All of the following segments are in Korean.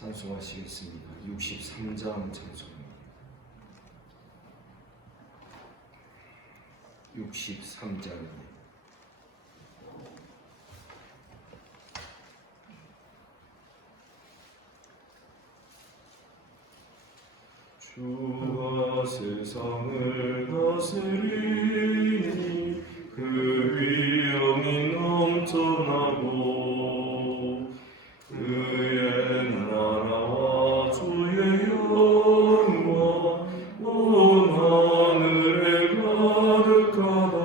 찬송하시겠습니다. 63장 찬송입니다. 63장입니다. 주가 세상을 다스리니 그 위엄이 넘쳐나고 그의 나라와 주의 영광 온 하늘에 가득하다.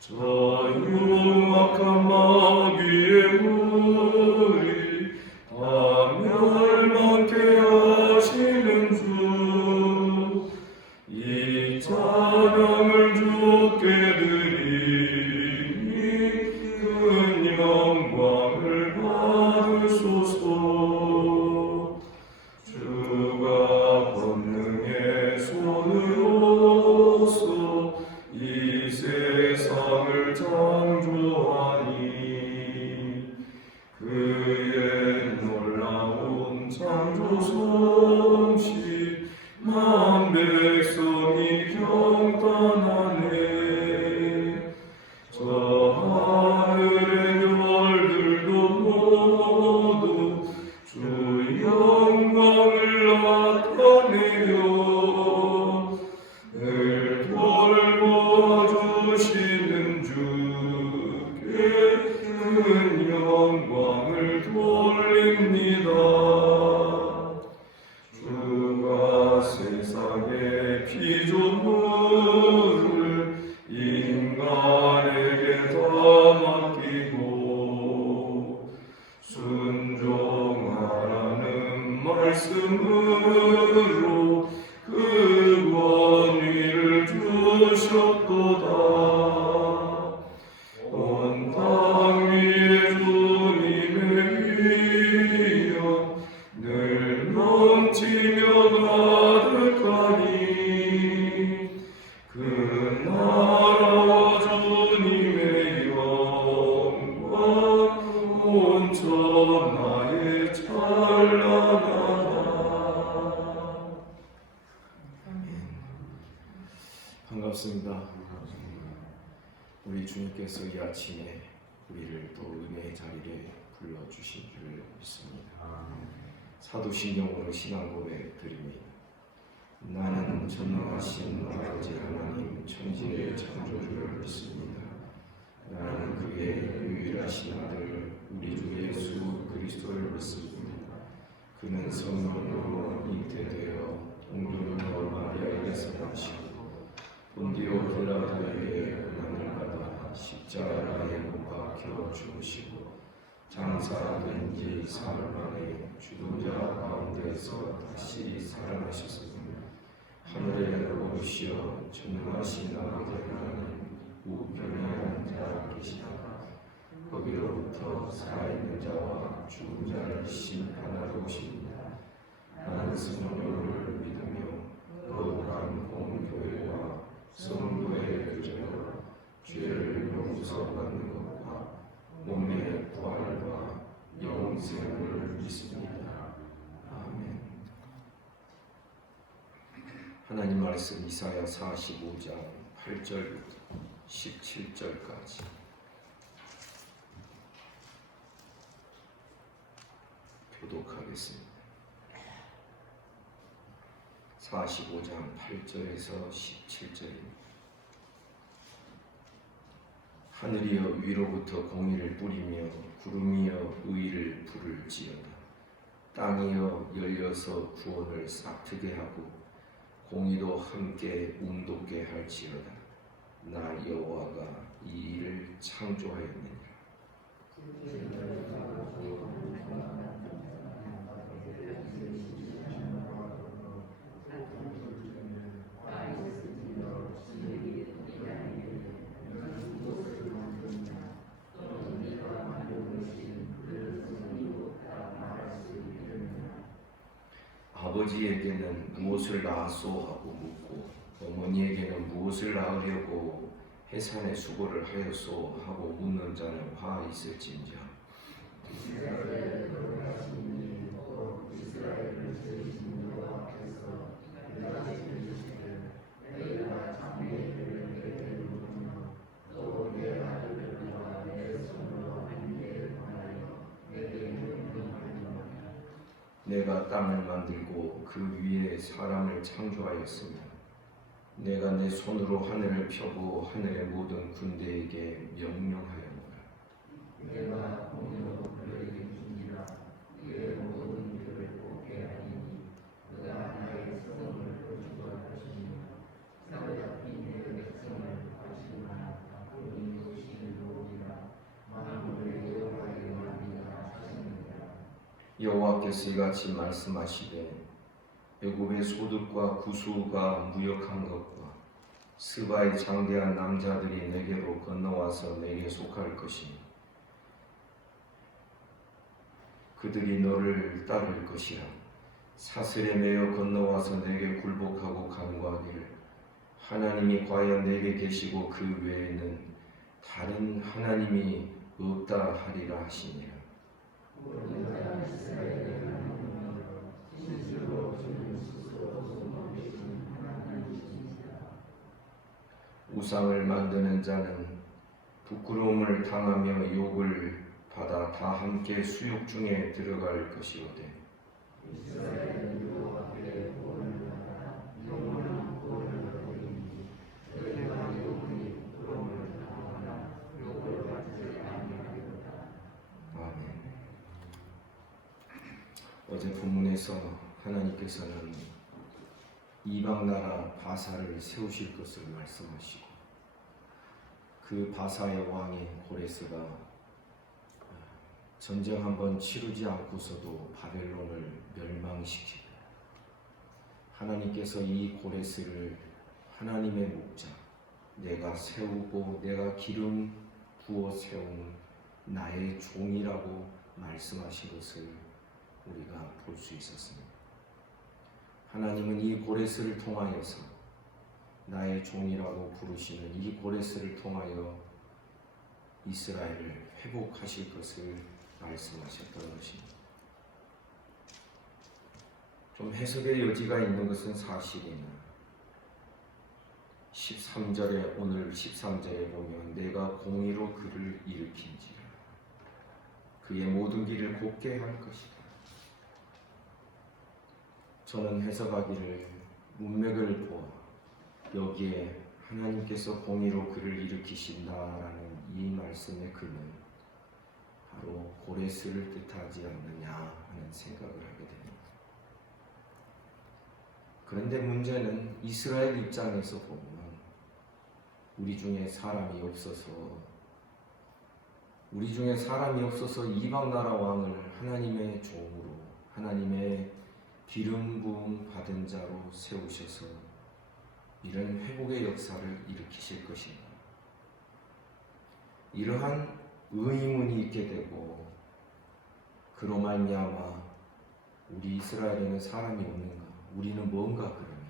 자유악한 마귀의 무리 다 멸망케 하시는 주, 이 찬양을 주께 드리니 큰 영광을 받으소서. 주가 권능의 손으로서 이 세상을 창조하니 그의 놀라운 창조 솜씨 만 백성이 경탄하네. 저 하늘의 별들도 모두 주 영광을 나타내요. 늘 돌보아주시는 주께 큰 영광을 돌립니다. 주가 세상의 피조물을 인간에게 다 맡기고 순종하라는 말씀으로 그 권위를 주셨도다. 온 땅 위에 주님의 위엄 늘 넘치며 가득하니 그 나라와 주님의 영광 온 천하에 찬란하다. 반갑습니다. 우리 주님께서 이 아침에 우리를 또 은혜의 자리에 불러주신 줄 믿습니다. 사도신경으로 신앙 고백 드립니다. 나는 전능하신 아버지 하나님 천지의 창조주를 믿습니다. 나는 그의 유일하신 아들 우리 주 예수 그리스도를 믿습니다. 그는 성령으로 잉태되어 동정녀 마리아에게서 나시고 본디오 빌라도에게 고난을 받아 십자가에 못 박혀 죽으시고 장사된 지 사흘 만에 죽은 자 가운데서 다시 살아나셨습니다. 하늘에 오르시어 전능하신 아버지 하나님 우편에 앉아 계시다가 거기로부터 살아있는 자와 죽은 자를 심판하러 오십니다. 나는 성령을 믿으며 거룩한 공교회와 성도의 교제와 죄를 용서받는 것과 몸의 부활과 영생을 믿습니다. 아멘. 하나님 말씀 이사야 45장 8절부터 17절까지 교독하겠습니다. 45장 8절에서 17절입니다. 하늘이여 위로부터 공의를 뿌리며 구름이여 의를 부를지어다. 땅이여 열려서 구원을 싹트게 하고 공의도 함께 움돋게 할지어다. 나 여호와가 이 일을 창조하였느니라. 아버지에게는 무엇을 낳았소 하고 묻고 어머니에게는 무엇을 낳으려고 해산의 수고를 하였소 하고 묻는 자는 화 있을진저. 내가 땅을 만들고 그 위에 사람을 창조하였으며 내가 내 손으로 하늘을 펴고 하늘의 모든 군대에게 명령하였노라. 내가 공의로 그에게 주니라. 그의 모든 일을 복게 하리니 그가 나의 성을 거주하시며 사로잡힌 내 백성을 하시나 그분이 주시리로리라. 만물의 여호와의 말이라 하시느니라. 여호와께서 이같이 말씀하시되 애굽의 소득과 구수가 무역한 것과 스바의 장대한 남자들이 내게로 건너와서 내게 속할 것이니 그들이 너를 따를 것이라. 사슬에 매여 건너와서 내게 굴복하고 간구하기를 하나님이 과연 내게 계시고 그 외에는 다른 하나님이 없다 하리라 하시니라. 우상을 만드는 자는 부끄러움을 당하며 욕을 받아 다 함께 수욕 중에 들어갈 것이오되 아멘. 어제 본문에서 하나님께서는 이방 나라 바사를 세우실 것을 말씀하시고 그 바사의 왕인 고레스가 전쟁 한번 치르지 않고서도 바벨론을 멸망시키고 하나님께서 이 고레스를 하나님의 목자, 내가 세우고 내가 기름 부어 세운 나의 종이라고 말씀하신 것을 우리가 볼 수 있었습니다. 하나님은 이 고레스를 통하여서 나의 종이라고 부르시는 이 고레스를 통하여 이스라엘을 회복하실 것을 말씀하셨던 것입니다. 좀 해석의 여지가 있는 것은 사실이나 13절에 오늘 13절에 보면 내가 공의로 그를 일으킨지라 그의 모든 길을 곱게 할 것이다. 저는 해석하기를 문맥을 보아 여기에 하나님께서 공의로 그를 일으키신다라는 이 말씀의 근은 바로 고레스를 뜻하지 않느냐 하는 생각을 하게 됩니다. 그런데 문제는 이스라엘 입장에서 보면 우리 중에 사람이 없어서 이방 나라 왕을 하나님의 종으로 하나님의 기름 부음 받은 자로 세우셔서 이런 회복의 역사를 일으키실 것입니다. 이러한 의문이 있게 되고 그로 말미암아 우리 이스라엘에는 사람이 없는가? 우리는 뭔가 그러면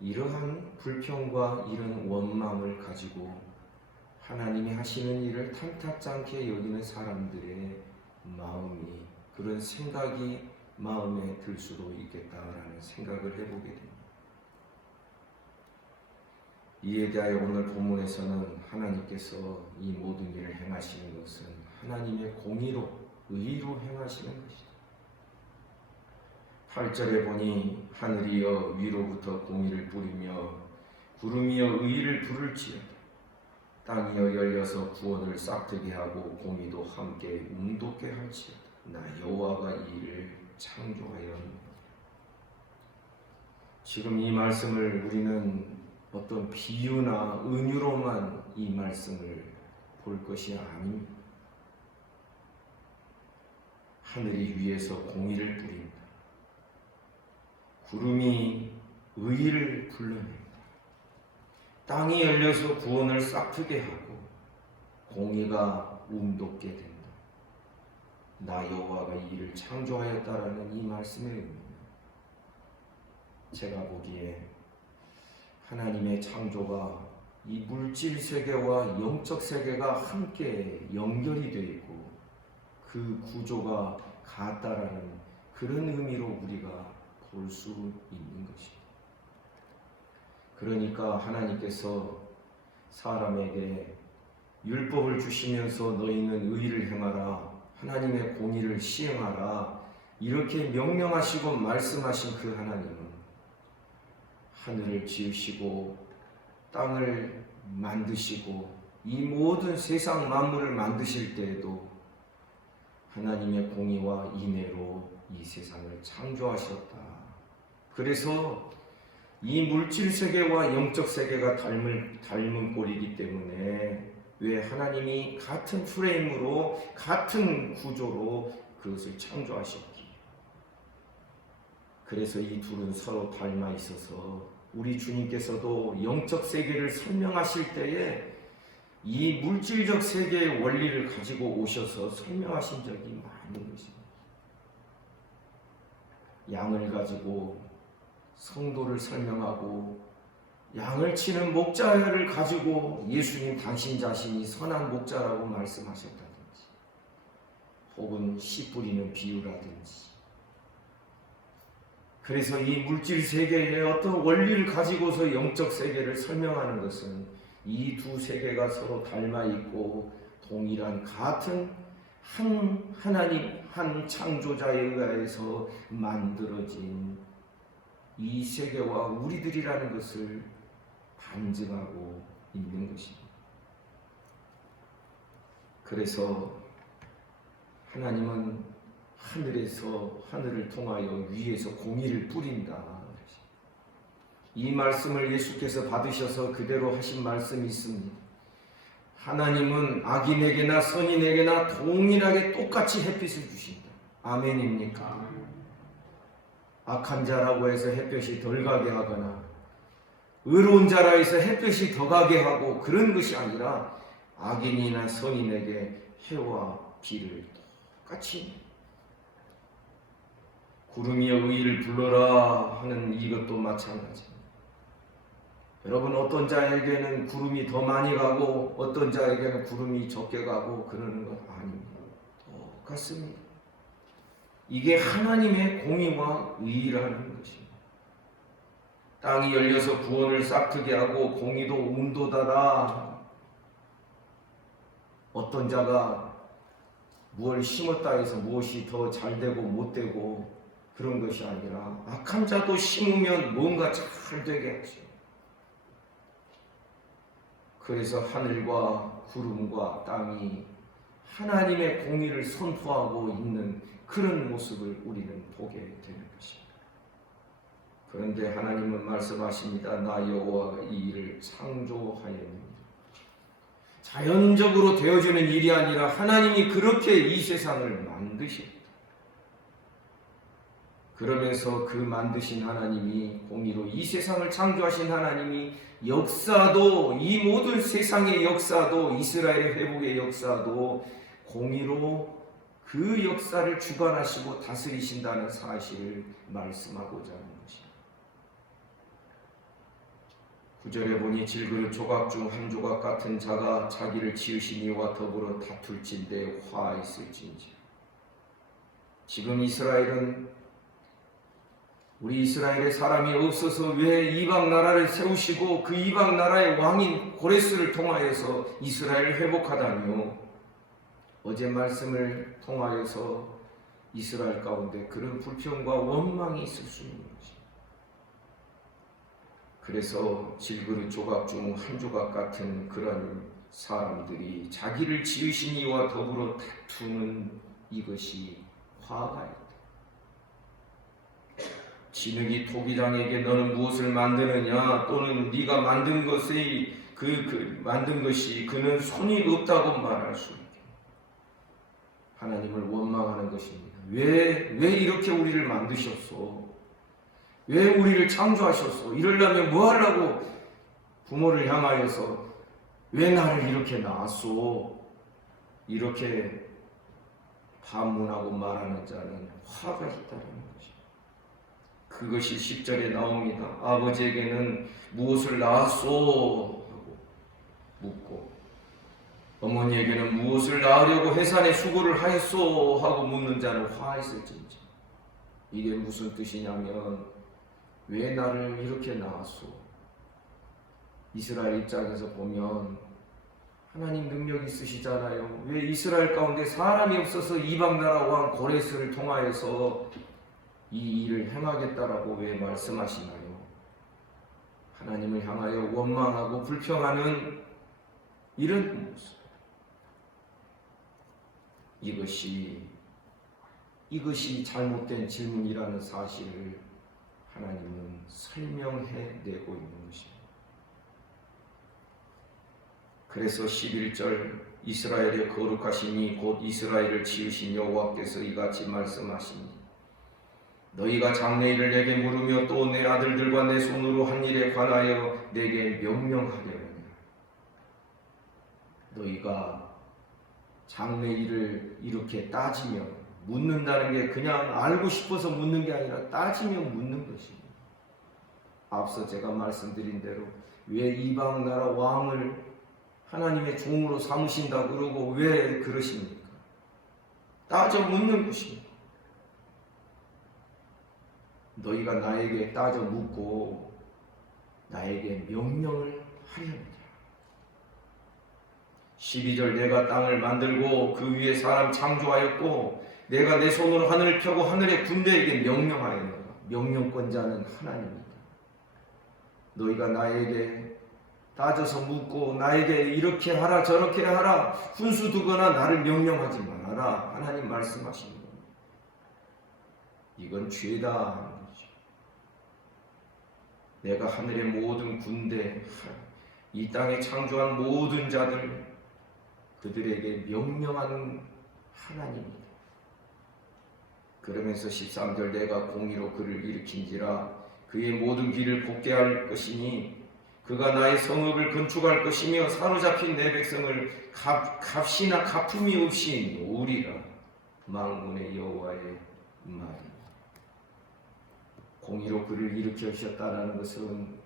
이러한 불평과 이런 원망을 가지고 하나님이 하시는 일을 탐탁지 않게 여기는 사람들의 마음이 그런 생각이 마음에 들 수도 있겠다라는 생각을 해보게 됩니다. 이에 대하여 오늘 본문에서는 하나님께서 이 모든 일을 행하시는 것은 하나님의 공의로 의로 행하시는 것이다. 8절에 보니 하늘이여 위로부터 공의를 부르며 구름이여 의를 부를지어다. 땅이여 열려서 구원을 싹트게 하고 공의도 함께 웅돋게 할지어다. 나 여호와가 이 일을 창조하였노라. 지금 이 말씀을 우리는 어떤 비유나 은유로만 이 말씀을 볼 것이 아닙니다. 하늘이 위에서 공의를 부린다. 구름이 의를 불러낸다. 땅이 열려서 구원을 싹트게 하고 공의가 웅돋게 된다. 나 여호와가 이 일을 창조하였다라는 이 말씀의 의미입니다. 제가 보기에 하나님의 창조가 이 물질 세계와 영적 세계가 함께 연결이 되어 있고 그 구조가 같다라는 그런 의미로 우리가 볼 수 있는 것입니다. 그러니까 하나님께서 사람에게 율법을 주시면서 너희는 의를 행하라, 하나님의 공의를 시행하라, 이렇게 명령하시고 말씀하신 그 하나님은 하늘을 지으시고 땅을 만드시고 이 모든 세상 만물을 만드실 때에도 하나님의 공의와 인애로 이 세상을 창조하셨다. 그래서 이 물질 세계와 영적 세계가 닮은 꼴이기 때문에 왜 하나님이 같은 프레임으로 같은 구조로 그것을 창조하셨기에 그래서 이 둘은 서로 닮아 있어서 우리 주님께서도 영적 세계를 설명하실 때에 이 물질적 세계의 원리를 가지고 오셔서 설명하신 적이 많은 것입니다. 양을 가지고 성도를 설명하고 양을 치는 목자를 가지고 예수님 당신 자신이 선한 목자라고 말씀하셨다든지 혹은 씨 뿌리는 비유라든지 그래서 이 물질 세계의 어떤 원리를 가지고서 영적 세계를 설명하는 것은 이 두 세계가 서로 닮아 있고 동일한 같은 한 하나님 한 창조자에 의해서 만들어진 이 세계와 우리들이라는 것을 반증하고 있는 것입니다. 그래서 하나님은 하늘을 통하여 위에서 공의를 뿌린다. 이 말씀을 예수께서 받으셔서 그대로 하신 말씀이 있습니다. 하나님은 악인에게나 선인에게나 동일하게 똑같이 햇빛을 주신다. 아멘입니까? 악한 자라고 해서 햇볕이 덜 가게 하거나 의로운 자라 해서 햇볕이 더 가게 하고 그런 것이 아니라 악인이나 선인에게 해와 비를 똑같이 구름이여 의를 불러라 하는 이것도 마찬가지입니다. 여러분 어떤 자에게는 구름이 더 많이 가고 어떤 자에게는 구름이 적게 가고 그러는 것 아닙니다. 똑같습니다. 이게 하나님의 공의와 의라는 것입니다. 땅이 열려서 구원을 싹트게 하고 공의도 운도다라. 어떤 자가 무엇을 심었다 해서 무엇이 더 잘되고 못되고 그런 것이 아니라 악한 자도 심으면 뭔가 잘 되게 하죠. 그래서 하늘과 구름과 땅이 하나님의 공의를 선포하고 있는 그런 모습을 우리는 보게 되는 것입니다. 그런데 하나님은 말씀하십니다. 나 여호와가 이 일을 창조하였느니라. 자연적으로 되어지는 일이 아니라 하나님이 그렇게 이 세상을 만드셨다. 그러면서 그 만드신 하나님이 공의로 이 세상을 창조하신 하나님이 역사도 이 모든 세상의 역사도 이스라엘의 회복의 역사도 공의로 그 역사를 주관하시고 다스리신다는 사실을 말씀하고자 하는 것입니다. 9절에 보니 질그릇 조각 중 한 조각 같은 자가 자기를 지으신 이와 더불어 다툴진대 화있을진지. 지금 우리 이스라엘의 사람이 없어서 왜 이방 나라를 세우시고 그 이방 나라의 왕인 고레스를 통하여서 이스라엘을 회복하다니요. 어제 말씀을 통하여서 이스라엘 가운데 그런 불평과 원망이 있을 수 있는 것입니다. 그래서 질그릇 조각 중 한 조각 같은 그런 사람들이 자기를 지으신 이와 더불어 다투는 이것이 화가 있다. 진흙이 토기장에게 너는 무엇을 만드느냐 또는 네가 만든 것이 만든 것이 그는 손이 없다고 말할 수 있게 하나님을 원망하는 것입니다. 왜 이렇게 우리를 만드셨소? 왜 우리를 창조하셨소? 이러려면 뭐 하려고 부모를 향하여서 왜 나를 이렇게 낳았소? 이렇게 반문하고 말하는 자는 화가 있다는 것입니다. 그것이 10절에 나옵니다. 아버지에게는 무엇을 낳았소? 하고 묻고 어머니에게는 무엇을 낳으려고 해산에 수고를 하였소? 하고 묻는 자는 화있을진지. 이게 무슨 뜻이냐면 왜 나를 이렇게 낳았소? 이스라엘 입장에서 보면 하나님 능력 있으시잖아요. 왜 이스라엘 가운데 사람이 없어서 이방나라 왕 고레스를 통하여서 이 일을 행하겠다라고 왜 말씀하시나요? 하나님을 향하여 원망하고 불평하는 이런 모습. 이것이 잘못된 질문이라는 사실을 하나님은 설명해내고 있는 것입니다. 그래서 11절 이스라엘의 거룩하시니 곧 이스라엘을 지으신 여호와께서 이같이 말씀하시니 너희가 장래일을 내게 물으며 또 내 아들들과 내 손으로 한 일에 관하여 내게 명령하려느냐. 너희가 장래일을 이렇게 따지며 묻는다는 게 그냥 알고 싶어서 묻는 게 아니라 따지며 묻는 것입니다. 앞서 제가 말씀드린 대로 왜 이방 나라 왕을 하나님의 종으로 삼으신다 그러고 왜 그러십니까? 따져 묻는 것입니다. 너희가 나에게 따져 묻고 나에게 명령을 하려느냐. 12절 내가 땅을 만들고 그 위에 사람 창조하였고 내가 내 손으로 하늘을 펴고 하늘의 군대에게 명령하였노라. 명령권자는 하나님이다. 너희가 나에게 따져서 묻고 나에게 이렇게 하라 저렇게 하라 훈수 두거나 나를 명령하지 말아라. 하나님 말씀하시는 겁니다. 이건 죄다 하는 거죠. 내가 하늘의 모든 군대, 이 땅에 창조한 모든 자들 그들에게 명령하는 하나님입니다. 그러면서 13절 내가 공의로 그를 일으킨지라 그의 모든 길을 곱게 할 것이니 그가 나의 성읍을 건축할 것이며 사로잡힌 내 백성을 값이나 갚음이 없이 놓으리라. 만군의 여호와의 말입니다. 공의로 그를 일으키셨다는 것은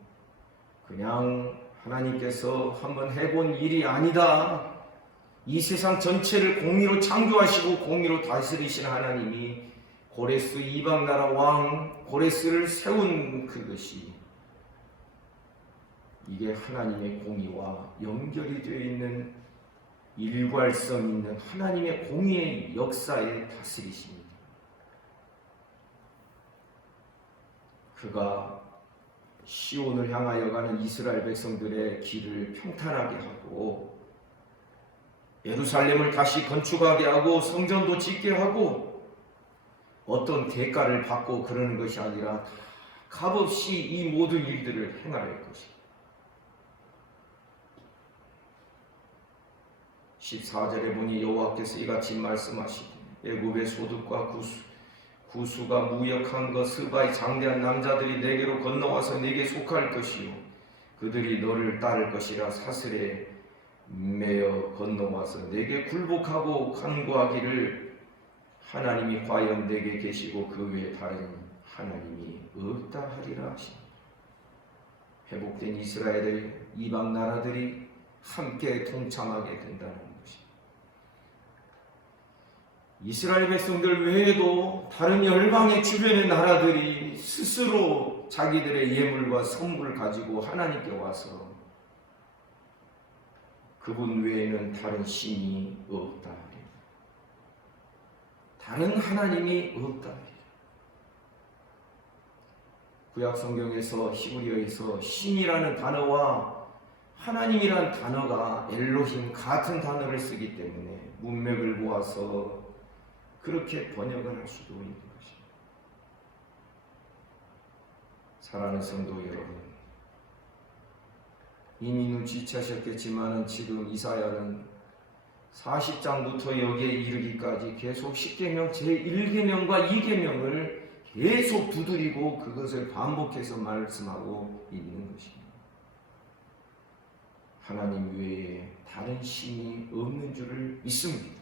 그냥 하나님께서 한번 해본 일이 아니다. 이 세상 전체를 공의로 창조하시고 공의로 다스리신 하나님이 고레스 이방나라 왕 고레스를 세운 그것이 이게 하나님의 공의와 연결이 되어 있는 일괄성 있는 하나님의 공의의 역사의 다스리십니다. 그가 시온을 향하여 가는 이스라엘 백성들의 길을 평탄하게 하고 예루살렘을 다시 건축하게 하고 성전도 짓게 하고 어떤 대가를 받고 그러는 것이 아니라 값없이 이 모든 일들을 행할 것입니다. 14절에 보니 여호와께서 이같이 말씀하시되 애굽의 소득과 구수가 무역한 것 스바의 장대한 남자들이 내게로 건너와서 내게 속할 것이요 그들이 너를 따를 것이라 사슬에 매어 건너와서 내게 굴복하고 간구하기를 하나님이 과연 내게 계시고 그 외에 다른 하나님이 없다 하리라 하시니 회복된 이스라엘의 이방 나라들이 함께 동참하게 된다는 것입니다. 이스라엘 백성들 외에도 다른 열방의 주변의 나라들이 스스로 자기들의 예물과 선물을 가지고 하나님께 와서 그분 외에는 다른 신이 없다. 다른 하나님이 없다. 구약 성경에서 히브리어에서 신이라는 단어와 하나님이라는 단어가 엘로힘 같은 단어를 쓰기 때문에 문맥을 모아서 그렇게 번역을 할 수도 있는 것입니다. 사랑하는 성도 여러분, 이미 눈치채셨겠지만 지금 이사야는 40장부터 여기에 이르기까지 계속 10계명 제1계명과 2계명을 계속 두드리고 그것을 반복해서 말씀하고 있는 것입니다. 하나님 외에 다른 신이 없는 줄을 믿습니다.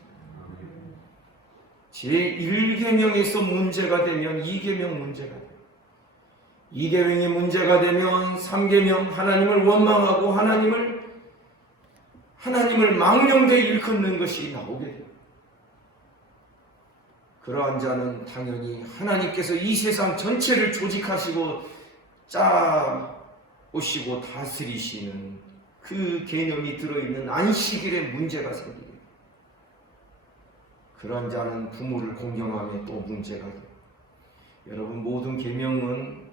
제1계명에서 문제가 되면 2계명 문제가 돼요. 2계명이 문제가 되면 3계명 하나님을 원망하고 하나님을 망령되이 일컫는 것이 나오게 돼요. 그러한 자는 당연히 하나님께서 이 세상 전체를 조직하시고 짜오시고 다스리시는 그 개념이 들어있는 안식일에 문제가 생기게. 그런 자는 부모를 공경하며 또 문제가 돼. 여러분, 모든 계명은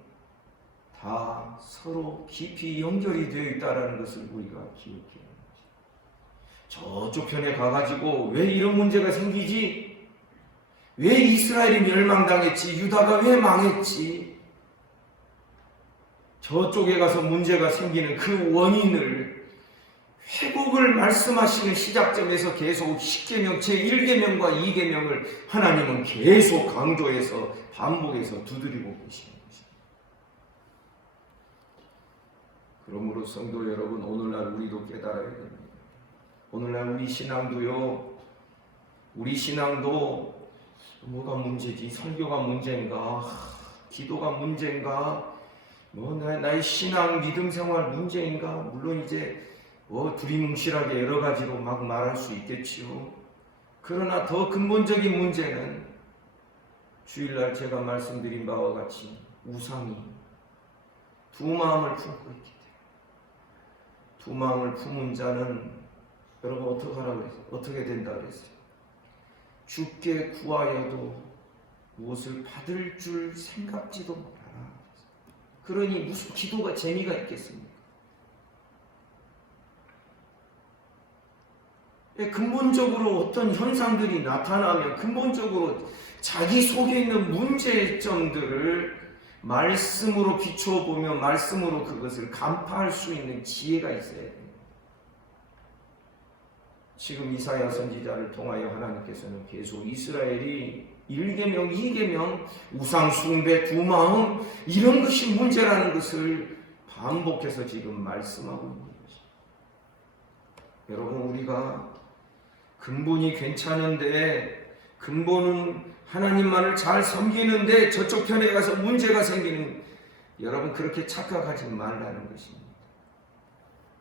다 서로 깊이 연결이 되어 있다는 것을 우리가 기억해야 합니다. 저쪽 편에 가가지고 왜 이런 문제가 생기지? 왜 이스라엘이 멸망당했지? 유다가 왜 망했지? 저쪽에 가서 문제가 생기는 그 원인을 회복을 말씀하시는 시작점에서 계속 10계명, 제1계명과 2계명을 하나님은 계속 강조해서 반복해서 두드리고 계시는 것입니다. 그러므로 성도 여러분, 오늘날 우리도 깨달아야 됩니다. 오늘날 우리 신앙도 뭐가 문제지? 설교가 문제인가? 기도가 문제인가? 나의 신앙 믿음 생활 문제인가? 물론 이제 두리뭉실하게 여러 가지로 막 말할 수 있겠지요. 그러나 더 근본적인 문제는 주일날 제가 말씀드린 바와 같이 우상이 두 마음을 품고 있기 때문에, 두 마음을 품은 자는 여러분 어떻게 된다 그랬어요? 주께 구하여도 무엇을 받을 줄 생각지도 못하라. 그러니 무슨 기도가 재미가 있겠습니까? 근본적으로 어떤 현상들이 나타나면 근본적으로 자기 속에 있는 문제점들을 말씀으로 비춰보며 말씀으로 그것을 간파할 수 있는 지혜가 있어야 됩니다. 지금 이사야 선지자를 통하여 하나님께서는 계속 이스라엘이 1계명, 2계명, 우상 숭배, 두 마음 이런 것이 문제라는 것을 반복해서 지금 말씀하고 있는 것입니다. 여러분, 우리가 근본이 괜찮은데, 근본은 하나님만을 잘 섬기는데 저쪽 편에 가서 문제가 생기는, 여러분 그렇게 착각하지 말라는 것입니다.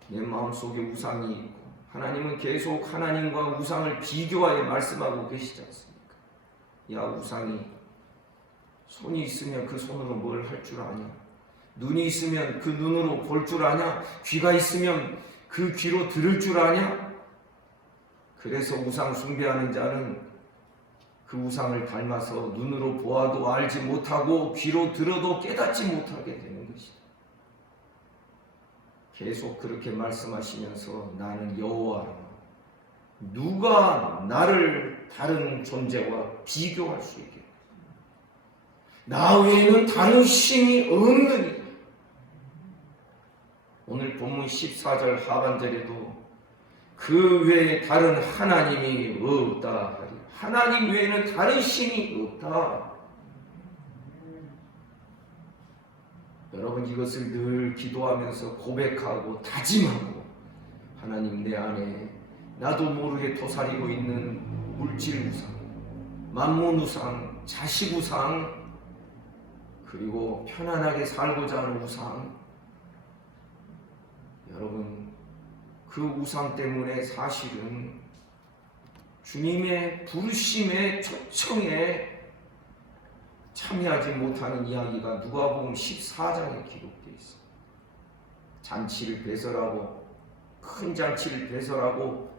내 마음속에 우상이 있고 하나님은 계속 하나님과 우상을 비교하여 말씀하고 계시지 않습니까? 야, 우상이 손이 있으면 그 손으로 뭘 할 줄 아냐? 눈이 있으면 그 눈으로 볼 줄 아냐? 귀가 있으면 그 귀로 들을 줄 아냐? 그래서 우상 숭배하는 자는 그 우상을 닮아서 눈으로 보아도 알지 못하고 귀로 들어도 깨닫지 못하게 되는 것이다. 계속 그렇게 말씀하시면서 나는 여호와라. 누가 나를 다른 존재와 비교할 수 있겠다. 나 외에는 다른 신이 없느니라. 오늘 본문 14절 하반절에도 그 외에 다른 하나님이 없다 하리. 하나님 외에는 다른 신이 없다. 여러분, 이것을 늘 기도하면서 고백하고 다짐하고, 하나님, 내 안에 나도 모르게 도사리고 있는 물질 우상, 만몬 우상, 자식 우상, 그리고 편안하게 살고자 하는 우상, 여러분, 그 우상 때문에 사실은 주님의 부르심의 초청에 참여하지 못하는 이야기가 누가복음 14장에 기록되어 있습니다. 잔치를 배설하고, 큰 잔치를 배설하고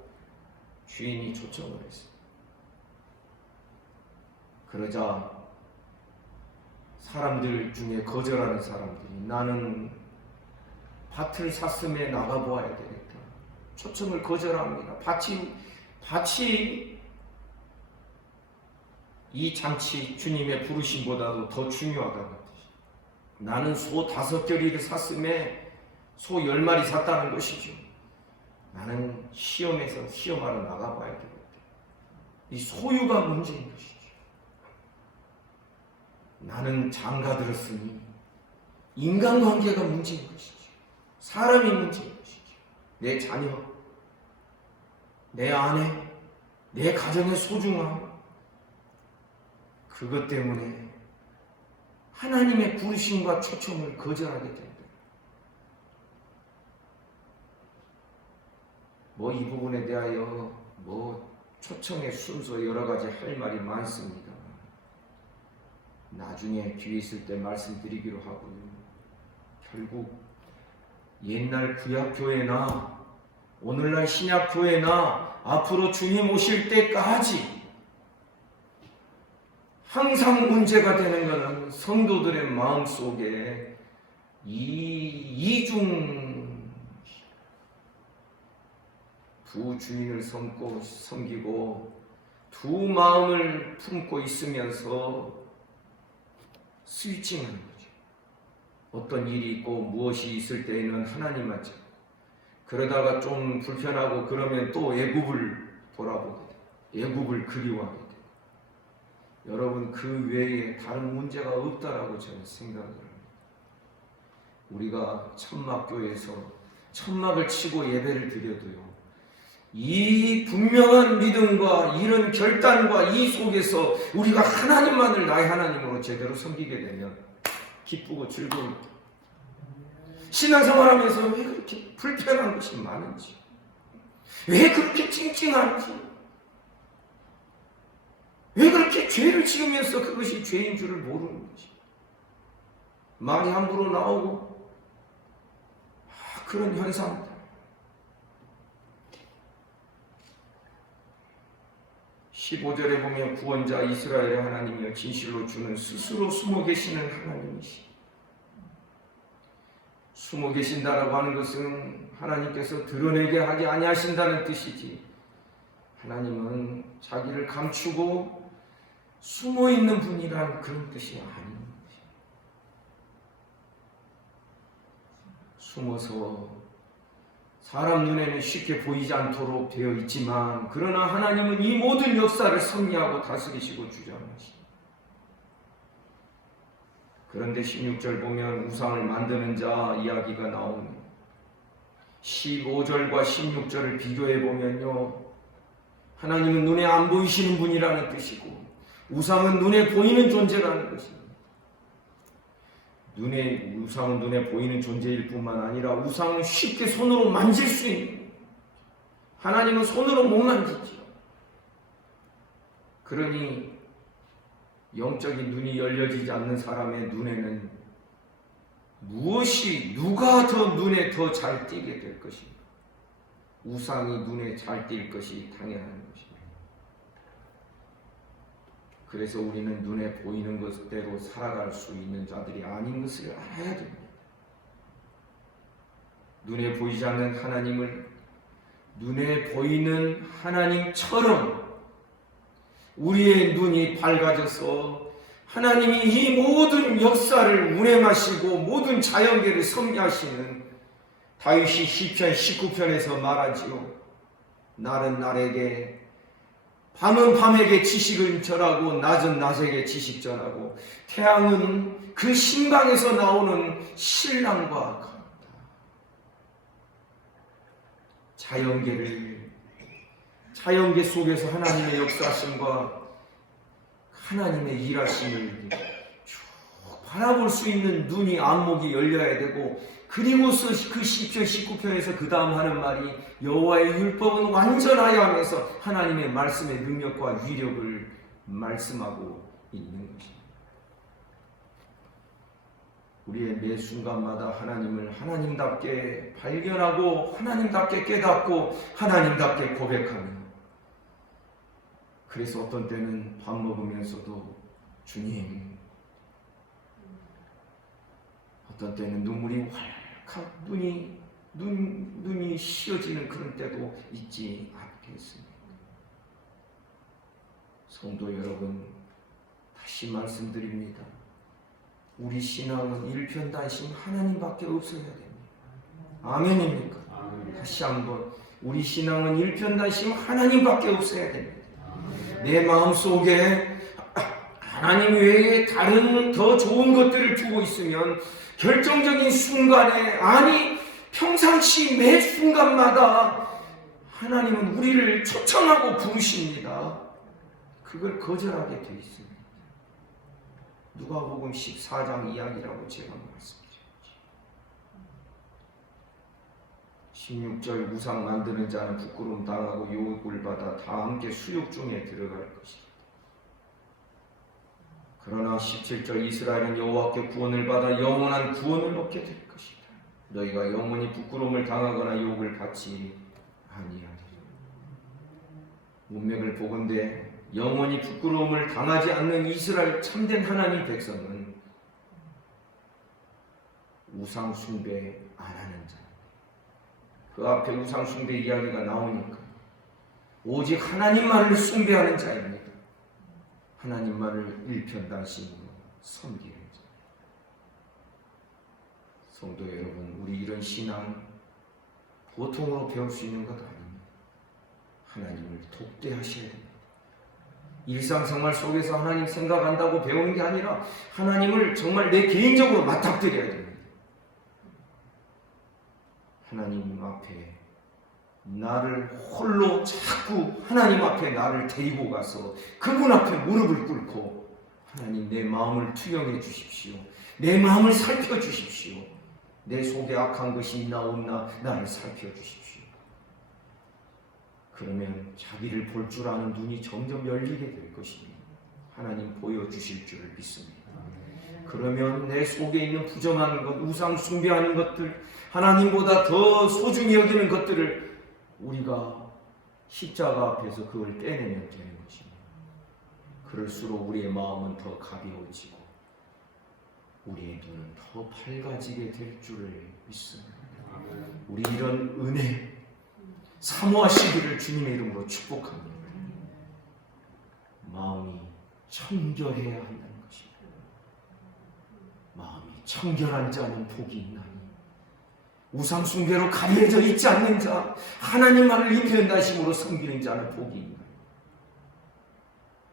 주인이 초청을 했습니다. 그러자 사람들 중에 거절하는 사람들이 나는 밭을 샀음에 나가보아야 되겠다. 초청을 거절합니다. 밭이 이 잔치 주님의 부르심보다도 더 중요하다는 뜻이죠. 나는 소 5겨리를 샀음에 소 10마리 샀다는 것이죠. 나는 시험에서 시험하러 나가봐야 되겠다. 이 소유가 문제인 것이죠. 나는 장가 들었으니 인간관계가 문제인 것이죠. 사람이 문제인 것이죠. 내 자녀, 내 아내, 내 가정의 소중함, 그것 때문에 하나님의 부르심과 초청을 거절하게 됩니다. 이 부분에 대하여 초청의 순서 여러 가지 할 말이 많습니다. 나중에 기회 있을 때 말씀드리기로 하고요. 결국 옛날 구약교회나 오늘날 신약교회나 앞으로 주님 오실 때까지 항상 문제가 되는 것은 성도들의 마음속에 이중 두 주인을 섬기고 두 마음을 품고 있으면서 스위칭하는 거죠. 어떤 일이 있고 무엇이 있을 때에는 하나님 맞죠. 그러다가 좀 불편하고 그러면 또 애굽을 돌아보게 돼요. 애굽을 그리워하게 돼요. 여러분, 그 외에 다른 문제가 없다라고 저는 생각을 합니다. 우리가 천막교회에서 천막을 치고 예배를 드려도요, 이 분명한 믿음과 이런 결단과 이 속에서 우리가 하나님만을 나의 하나님으로 제대로 섬기게 되면 기쁘고 즐거웁니다. 신앙생활하면서 왜 그렇게 불편한 것이 많은지, 왜 그렇게 찡찡한지, 왜 그렇게 죄를 지으면서 그것이 죄인 줄을 모르는 거지. 말이 함부로 나오고 그런 현상들. 15절에 보면 구원자 이스라엘의 하나님이여 진실로 주는 스스로 숨어 계시는 하나님이시. 숨어 계신다라고 하는 것은 하나님께서 드러내게 하지 아니하신다는 뜻이지, 하나님은 자기를 감추고 숨어 있는 분이란 그런 뜻이 아닌 거지. 숨어서 사람 눈에는 쉽게 보이지 않도록 되어 있지만, 그러나 하나님은 이 모든 역사를 섭리하고 다스리시고 주장하십니다. 그런데 16절 보면 우상을 만드는 자 이야기가 나옵니다. 15절과 16절을 비교해 보면요, 하나님은 눈에 안 보이시는 분이라는 뜻이고 우상은 눈에 보이는 존재라는 것입니다. 우상은 눈에 보이는 존재일 뿐만 아니라 우상은 쉽게 손으로 만질 수 있는, 하나님은 손으로 못 만지죠. 그러니 영적인 눈이 열려지지 않는 사람의 눈에는 누가 더 눈에 더 잘 띄게 될 것인가? 우상이 눈에 잘 띌 것이 당연한 것입니다. 그래서 우리는 눈에 보이는 것대로 살아갈 수 있는 자들이 아닌 것을 알아야 됩니다. 눈에 보이지 않는 하나님을 눈에 보이는 하나님처럼 우리의 눈이 밝아져서 하나님이 이 모든 역사를 운행하시고 모든 자연계를 섭리하시는, 다윗이 시편 19편에서 말하지요. 날은 날에게, 밤은 밤에게 지식을 전하고 낮은 낮에게 지식 전하고, 태양은 그 신방에서 나오는 신랑과 같다. 자연계 속에서 하나님의 역사심과 하나님의 일하심을 쭉 바라볼 수 있는 눈이, 안목이 열려야 되고, 그리고서 그 시편 19편에서 그 다음 하는 말이 여호와의 율법은 완전하여 하면서 하나님의 말씀의 능력과 위력을 말씀하고 있는 것입니다. 우리의 매 순간마다 하나님을 하나님답게 발견하고 하나님답게 깨닫고 하나님답게 고백하며, 그래서 어떤 때는 밥 먹으면서도 주님, 어떤 때는 눈물이 활칵 눈이 씌어지는 그런 때도 있지 않겠습니까? 성도 여러분, 다시 말씀드립니다. 우리 신앙은 일편단심 하나님밖에 없어야 됩니다. 아멘입니까? 아멘. 다시 한번, 우리 신앙은 일편단심 하나님밖에 없어야 됩니다. 아멘. 내 마음속에 하나님 외에 다른 더 좋은 것들을 두고 있으면 결정적인 순간에, 아니 평상시 매 순간마다 하나님은 우리를 초청하고 부르십니다. 그걸 거절하게 돼 있습니다. 누가복음 14장 이야기라고 제가 말씀드렸죠. 16절 우상 만드는 자는 부끄러움 당하고 유혹을 받아 다 함께 수욕 중에 들어갈 것이다. 그러나 17절 이스라엘은 여호와께 구원을 받아 영원한 구원을 얻게 될 것이다. 너희가 영원히 부끄러움을 당하거나 유혹을 받지 아니하리라. 문맥을 보건대 영원히 부끄러움을 당하지 않는 이스라엘 참된 하나님 백성은 우상 숭배 안 하는 자. 그 앞에 우상 숭배 이야기가 나오니까 오직 하나님만을 숭배하는 자입니다. 하나님만을 일편단심으로 섬기는 자. 성도 여러분, 우리 이런 신앙 보통으로 배울 수 있는 것 아닙니다. 하나님을 독대하셔야 됩니다. 일상생활 속에서 하나님 생각한다고 배우는 게 아니라 하나님을 정말 내 개인적으로 맞닥뜨려야 됩니다. 하나님 앞에 나를 홀로 자꾸 하나님 앞에 나를 데리고 가서 그분 앞에 무릎을 꿇고 하나님 내 마음을 투영해 주십시오. 내 마음을 살펴주십시오. 내 속에 악한 것이 있나 없나 나를 살펴주십시오. 그러면 자기를 볼 줄 아는 눈이 점점 열리게 될 것입니다. 하나님 보여주실 줄을 믿습니다. 그러면 내 속에 있는 부정한 것, 우상 숭배하는 것들, 하나님보다 더 소중히 여기는 것들을 우리가 십자가 앞에서 그걸 떼내면 되는 것입니다. 그럴수록 우리의 마음은 더 가벼워지고 우리의 눈은 더 밝아지게 될 줄을 믿습니다. 우리 이런 은혜 사모하시기를 주님의 이름으로 축복합니다. 마음이 청결해야 한다는 것입니다. 마음이 청결한 자는 복이 있나니 우상 숭배로 가려져 있지 않는 자, 하나님만을 일편단심으로 섬기는 자는 복이 있나니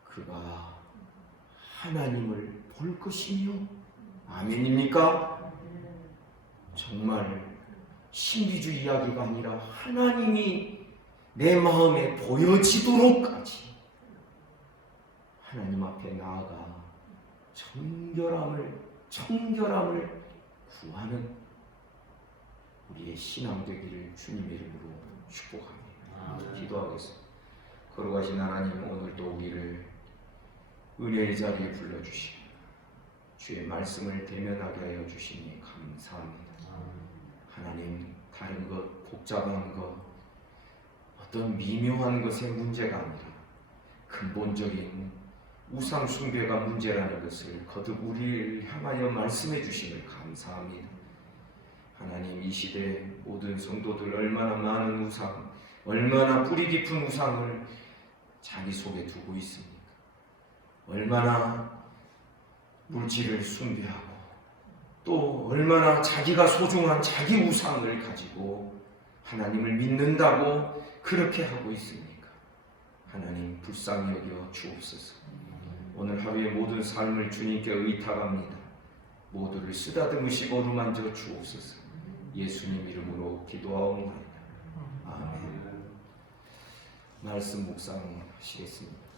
그가 하나님을 볼 것이며 아멘입니까? 정말 신비주의 이야기가 아니라 하나님이 내 마음에 보여지도록까지 하나님 앞에 나아가 청결함을 구하는 우리의 신앙 되기를 주님의 이름으로 축복합니다. 기도하겠습니다. 거룩하신 하나님, 오늘도 우리를 은혜의 자리에 불러주시고 주의 말씀을 대면하게 하여 주시니 감사합니다. 하나님, 다른 것, 복잡한 것, 어떤 미묘한 것의 문제가 아니라 근본적인 우상 숭배가 문제라는 것을 거듭 우리를 향하여 말씀해 주심을 감사합니다. 하나님, 이 시대 모든 성도들 얼마나 많은 우상, 얼마나 뿌리 깊은 우상을 자기 속에 두고 있습니까? 얼마나 물질을 숭배하고 또 얼마나 자기가 소중한 자기 우상을 가지고 하나님을 믿는다고 그렇게 하고 있습니까? 하나님, 불쌍히 여겨 주옵소서. 오늘 하루의 모든 삶을 주님께 의탁합니다. 모두를 쓰다듬으시고 어루만져 주옵소서. 예수님 이름으로 기도하옵나이다. 아멘. 말씀 묵상하시겠습니다.